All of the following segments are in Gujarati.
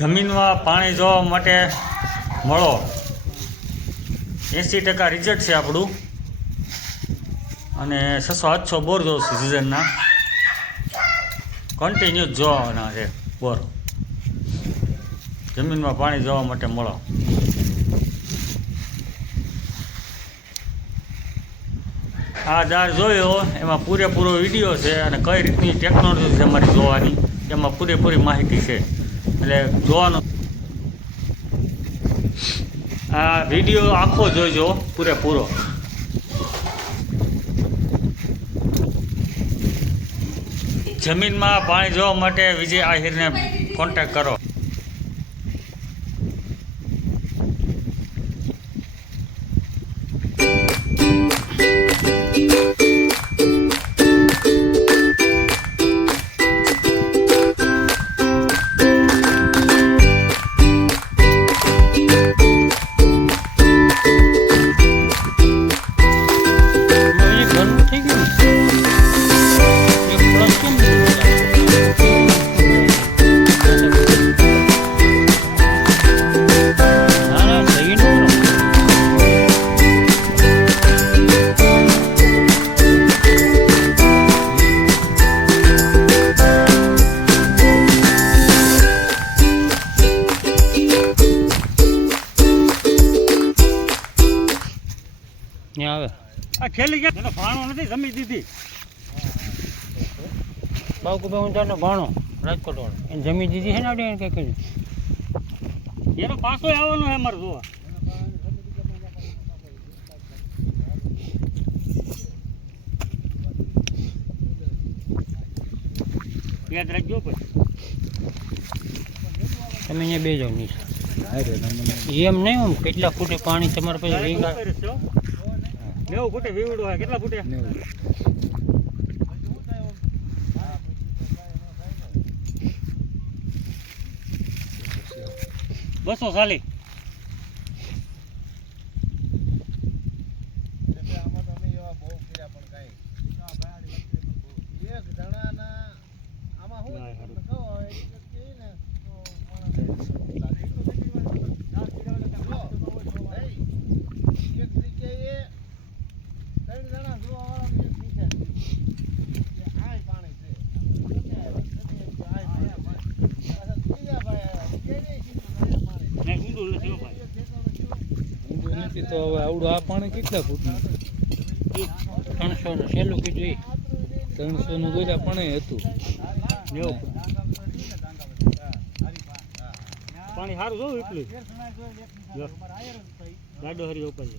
જમીનમાં પાણી જોવા માટે મળો. એંસી ટકા રિઝલ્ટ છે આપણું. અને છસો આઠસો બોર જોઉં સિઝનના કન્ટિન્યુ જોવાના છે બોર. જમીનમાં પાણી જોવા માટે મળો. આ જાર જોયો, એમાં પૂરેપૂરો વીડિયો છે અને કઈ રીતની ટેકનોલોજી છે અમારી જોવાની, એમાં પૂરેપૂરી માહિતી છે. એટલે જોવાનો. આ વીડિયો આખો જોઈજો પૂરેપૂરો. જમીનમાં પાણી જોવા માટે વિજય આહિરને કોન્ટેક્ટ કરો. આ ખેલી ગયા. એનો ભાણો નથી જમી દીધી. બાવકુ બે ઊંચાનો ભાણો રાજકોટ વાળો એને જમી દીધી છે ને આવડી એને કંઈ કર્યું? એનો પાછો આવવાનો છે અમારે જોવા. યાદ રાખજો પછી તમે અહીંયા બે જાવ નીચે એમ નહીં હું કેટલા ફૂટે પાણી તમારે પછી નેવું ફૂટે વીવડો હોય કેટલા ફૂટે? બસો સાલી ઊંડું નથી ભાઈ ઊંધું નથી તો હવે આવડું આ પાણી કેટલા ફૂટનું? ત્રણસો ને સહેલું કીધું એ. ત્રણસો નું પાણી હતું. પાણી સારું જોવું એટલું. ગાડો હરી છે.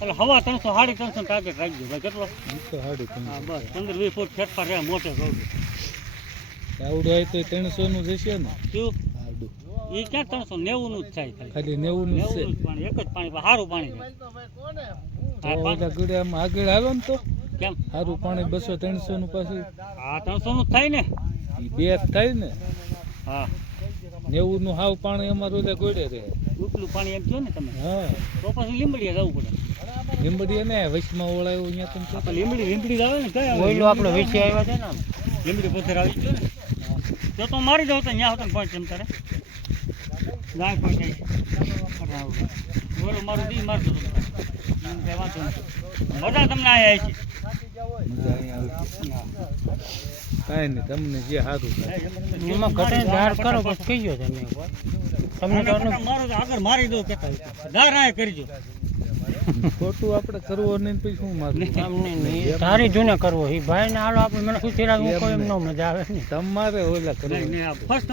એટલે હવા ત્રણસો સાડી ત્રણસો ટાર્ગેટ રાખજો ભાઈ કેટલો? બસ પંદર વીસ ફૂટ ફેરફાર રહ્યા મોટે કહું આવડું હોય તો ત્રણસો નું જશે ને? શું? એ ક્યાં ત્રણસો નેવું નું જ થાય ખાલી? નેવું નું છે. પાણી એક જ પાણી સારું પાણી આગળ આવે ને તો. કેમ? સારું પાણી બસો ત્રણસો નું પાછું. હા ત્રણસો નું થાય ને. બે થાય ને. હા. નેવું નું હાવ પાણી અમારું ઓલા ગોળે રહે. ઉપલું પાણી એમ જો ને તમે? હા. તો પછી લીંબડીયા જવું પડે. લીંબડી અમે વચમાં ઓળાયું અહીંયા તો લીંબડી લીંબડી આવે ને કઈ ઓઈલો આપણો વેચી આવ્યા છે ને. લીંબડી પથ્થર આવી ગયો ને. જો તો મારી દઉં તો ત્યાં હતો પાંચ એમ તારે. ગાય પાંચ આવી મારું દી મારતો નથી. મજા તમને અહીંયા આવી અહીંયા આવતી કાંઈ નહીં તમને જે સારું એમાં ઘટે ધાર કરો બસ કહી ગયો તમે તમને મારો આગળ મારી દો કેતા ધાર આ કરજો. ખોટું આપણે કરવું નહીં પછી શું મારું. તારી જૂને કરવો એ ભાઈ ને હાલો આપણે મને ખુશી રાખવું કોઈ એમ ન મજા આવે. તમારે ઓલા કરવું.